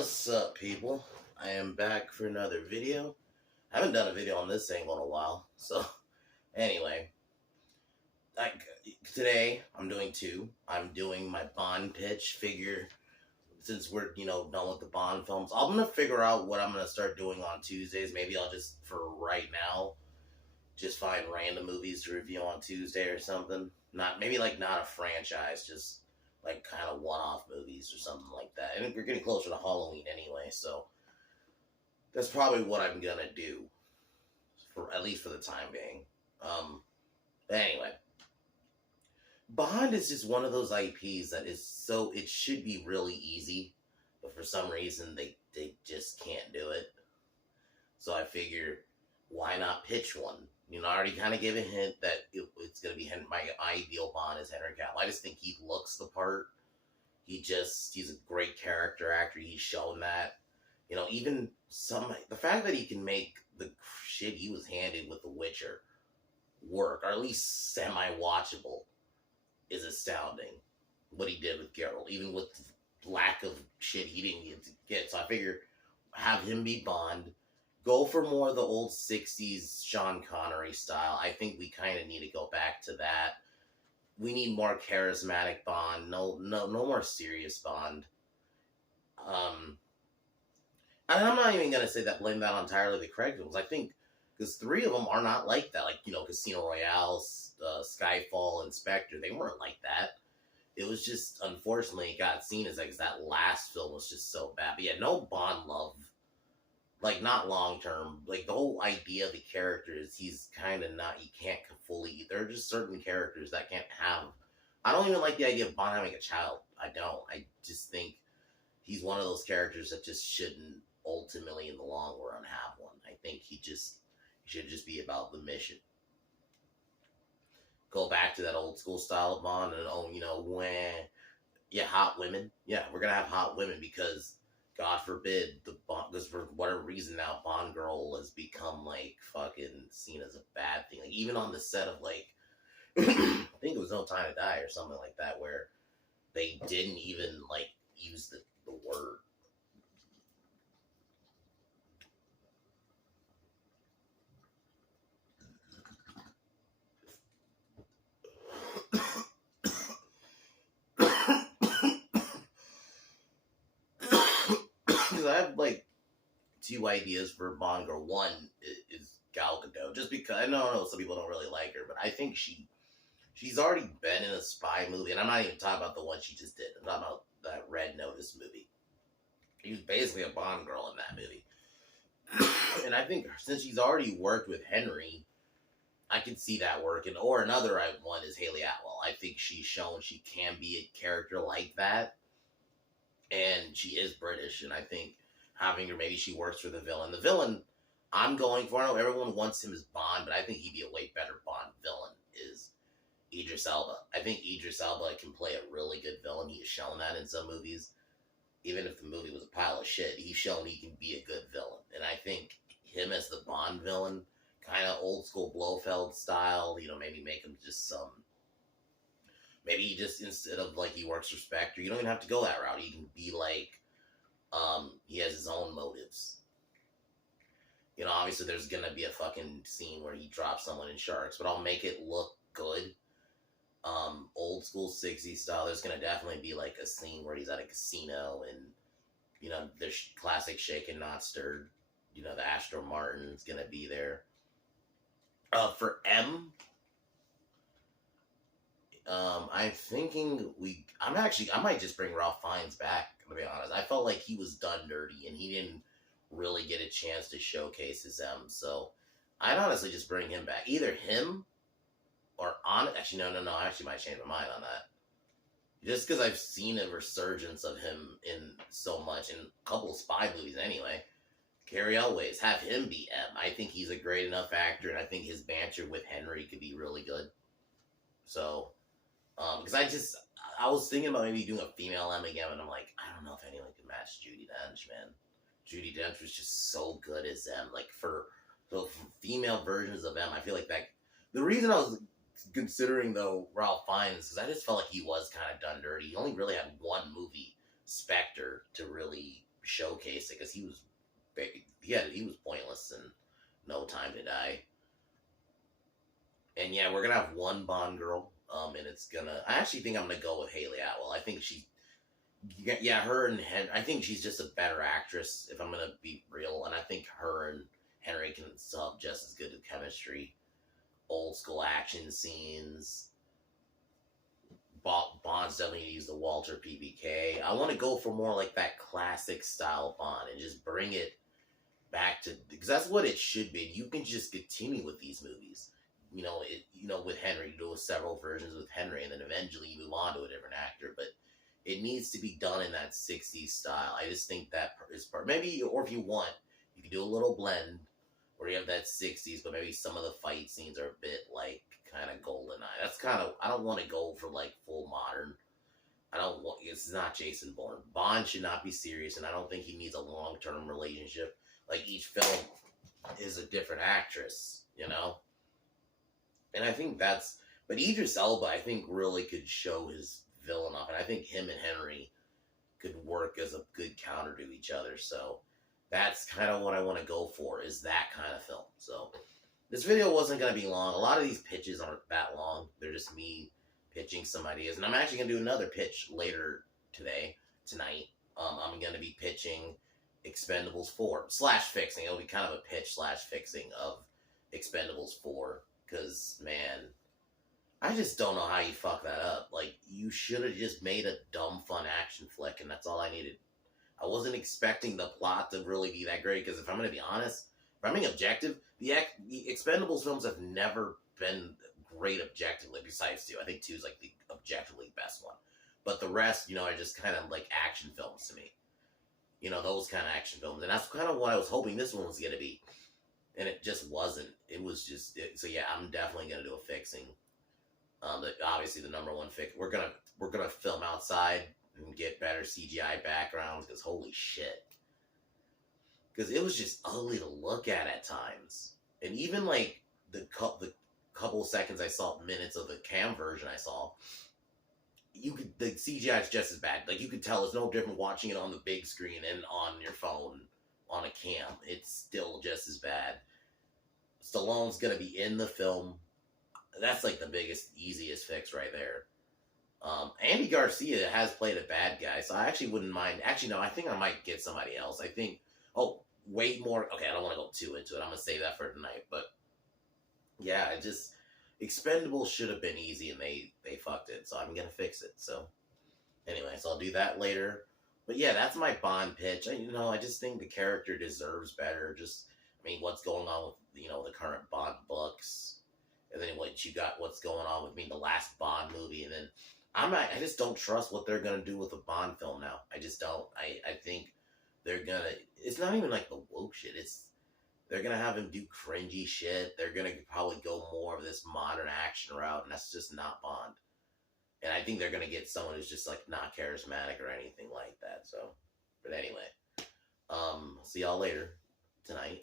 What's up, people? I am back for another video. I haven't done a video on this angle in a while, so anyway, today I'm doing two. I'm doing my Bond pitch figure. Since we're done with the Bond films, I'm gonna figure out what I'm gonna start doing on Tuesdays. Maybe I'll just, for right now, just find random movies to review on Tuesday or something. Not a franchise, just like kind of one-off movies or something like that. And we're getting closer to Halloween anyway, so that's probably what I'm gonna do, for at least for the time being. But anyway, Bond is just one of those IPs that is so, it should be really easy, but for some reason they just can't do it. So I figure, why not pitch one? I already kind of gave a hint that it's going to be my ideal Bond is Henry Cavill. I just think he looks the part. He's a great character actor. He's shown that. Even the fact that he can make the shit he was handed with The Witcher work, or at least semi-watchable, is astounding. What he did with Geralt, even with the lack of shit he didn't get. So I figure, have him be Bond. Go for more of the old 60s Sean Connery style. I think we kind of need to go back to that. We need more charismatic Bond. No more serious Bond. And I'm not even going to say that, blame that entirely the Craig films. I think, because three of them are not like that. Like, Casino Royale, Skyfall, and Spectre. They weren't like that. It was just, unfortunately, it got seen as like, that last film was just so bad. But yeah, no Bond love. Like, not long-term. Like, the whole idea of the character is he's kind of not, he can't fully, there are just certain characters that can't have, I don't even like the idea of Bond having a child. I don't. I just think he's one of those characters that just shouldn't ultimately, in the long run, have one. I think he should just be about the mission. Go back to that old school style of Bond and, hot women. Yeah, we're going to have hot women because, God forbid, because for whatever reason now, Bond girl has become, like, fucking seen as a bad thing. Like, even on the set of, like, I think it was No Time to Die or something like that, where they didn't even, like, use the word. Because I have, like, two ideas for Bond girl. One is Gal Gadot, just because I know some people don't really like her, but I think she's already been in a spy movie, and I'm not even talking about the one she just did. I'm talking about that Red Notice movie. She was basically a Bond girl in that movie. And I think since she's already worked with Henry, I could see that working. Or another one is Hayley Atwell. I think she's shown she can be a character like that. And she is British, and I think having her, maybe she works for the villain. The villain I'm going for, I know everyone wants him as Bond, but I think he'd be a way better Bond villain, is Idris Elba. I think Idris Elba can play a really good villain. He has shown that in some movies. Even if the movie was a pile of shit, he's shown he can be a good villain. And I think him as the Bond villain, kind of old school Blofeld style, maybe make him just some... Maybe he just, instead of, like, he works for Spectre, you don't even have to go that route. He can be, like, he has his own motives. Obviously there's gonna be a fucking scene where he drops someone in sharks, but I'll make it look good. Old school 60s style, there's gonna definitely be, like, a scene where he's at a casino, and, there's classic Shaken Not Stirred. The Aston Martin's gonna be there. For M... I'm thinking I might just bring Ralph Fiennes back, to be honest. I felt like he was done dirty, and he didn't really get a chance to showcase his M, so I'd honestly just bring him back. Either him, or actually, no, I actually might change my mind on that. Just because I've seen a resurgence of him in so much, in a couple of spy movies anyway. Cary Elwes, have him be M. I think he's a great enough actor, and I think his banter with Henry could be really good. So... because I was thinking about maybe doing a female M again, and I'm like, I don't know if anyone can match Judi Dench, man. Judi Dench was just so good as M. Like, for female versions of M, I feel like that... The reason I was considering, though, Ralph Fiennes, because I just felt like he was kind of done dirty. He only really had one movie, Spectre, to really showcase it because he was he was pointless in No Time to Die. And yeah, we're gonna have one Bond girl. And it's gonna. I actually think I'm gonna go with Haley Atwell. I think she, yeah, her and I think she's just a better actress. If I'm gonna be real, and I think her and Henry can sub just as good at chemistry. Old school action scenes. Bond's definitely use the Walter PPK. I want to go for more like that classic style Bond and just bring it back to because that's what it should be. You can just continue with these movies. With Henry, you do several versions with Henry, and then eventually you move on to a different actor. But it needs to be done in that '60s style. I just think that is part. Maybe, or if you want, you can do a little blend where you have that '60s, but maybe some of the fight scenes are a bit like kind of GoldenEye. That's kind of I don't want to go for like full modern. I don't want. It's not Jason Bourne. Bond should not be serious, and I don't think he needs a long-term relationship. Like each film is a different actress, And I think but Idris Elba, I think, really could show his villain off, and I think him and Henry could work as a good counter to each other. So that's kind of what I want to go for, is that kind of film. So this video wasn't going to be long. A lot of these pitches aren't that long. They're just me pitching some ideas, and I'm actually going to do another pitch later tonight. I'm going to be pitching Expendables 4 / fixing. It'll be kind of a pitch / fixing of Expendables 4. Because, man, I just don't know how you fuck that up. Like, you should have just made a dumb, fun action flick, and that's all I needed. I wasn't expecting the plot to really be that great, because if I'm going to be honest, if I'm being objective, the Expendables films have never been great objectively, besides 2. I think 2 is, like, the objectively best one. But the rest, are just kind of like action films to me. Those kind of action films. And that's kind of what I was hoping this one was going to be. And it just wasn't. It was just so yeah. I'm definitely gonna do a fixing. Obviously the number one fix. We're gonna film outside and get better CGI backgrounds because holy shit. Because it was just ugly to look at times, and even like the couple seconds I saw, minutes of the cam version I saw, the CGI is just as bad. Like you could tell it's no different watching it on the big screen and on your phone. On a cam, it's still just as bad. Stallone's gonna be in the film. That's like the biggest, easiest fix right there. Andy Garcia has played a bad guy, so I actually wouldn't mind. Actually, no, I think I might get somebody else. I think. Oh, wait more. Okay, I don't want to go too into it. I'm gonna save that for tonight. But yeah, Expendables should have been easy, and they fucked it. So I'm gonna fix it. So anyway, so I'll do that later. But yeah, that's my Bond pitch. I just think the character deserves better. What's going on with, the current Bond books. And then what's going on with the last Bond movie. And then I just don't trust what they're going to do with a Bond film now. I just don't. I think they're going to, it's not even like the woke shit. They're going to have him do cringy shit. They're going to probably go more of this modern action route. And that's just not Bond. And I think they're going to get someone who's just, like, not charismatic or anything like that. So, but anyway, see y'all later tonight.